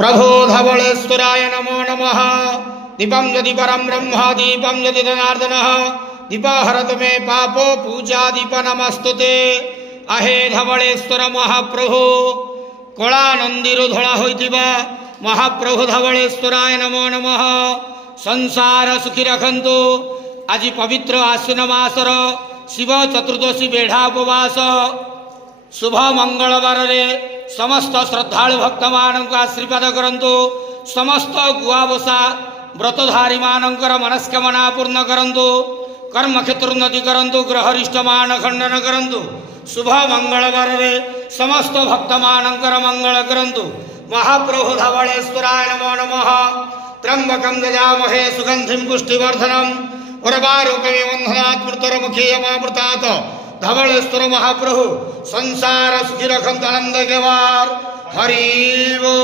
प्रभो धवलेश्वराय नमो नमः। दीपं यदि परं ब्रह्म दीपं यदि जनार्दनः दीपहरतु मे पापो पूजा दीप नमस्तुते। आहे धवलेश्वर महाप्रभु कला नंदीरु धड़ा होइतिबा महाप्रभु धवलेश्वराय नमो नमः। संसार सुखी रखंतु। आज पवित्र आश्विन मासर शिव चतुर्दशी बेढ़ा उपवास शुभ मंगलवार रे समस्त श्रद्धालु भक्त मानक आशीर्वाद करंतु। समस्त गुआबसा व्रतधारी मानकर मनस्कामना पूर्ण करंतु। कर्म क्षेत्र उन्नति करंतु। ग्रहरिष्ठ मान खंडन करंतु। शुभ मंगलवार रे समस्त भक्त मानकर मंगल करंतु। महाप्रभु धवलेश्वराय नमो नमः। त्र्यंबकं यजामहे सुगंधिं पुष्टिवर्धनम् उर्वारुकमिव बन्धनात् मृत्युर्मुखीयमामृतात्। धवलेश्वर महाप्रभु संसार सुखी रखंत आनंद केवार हरि बोल।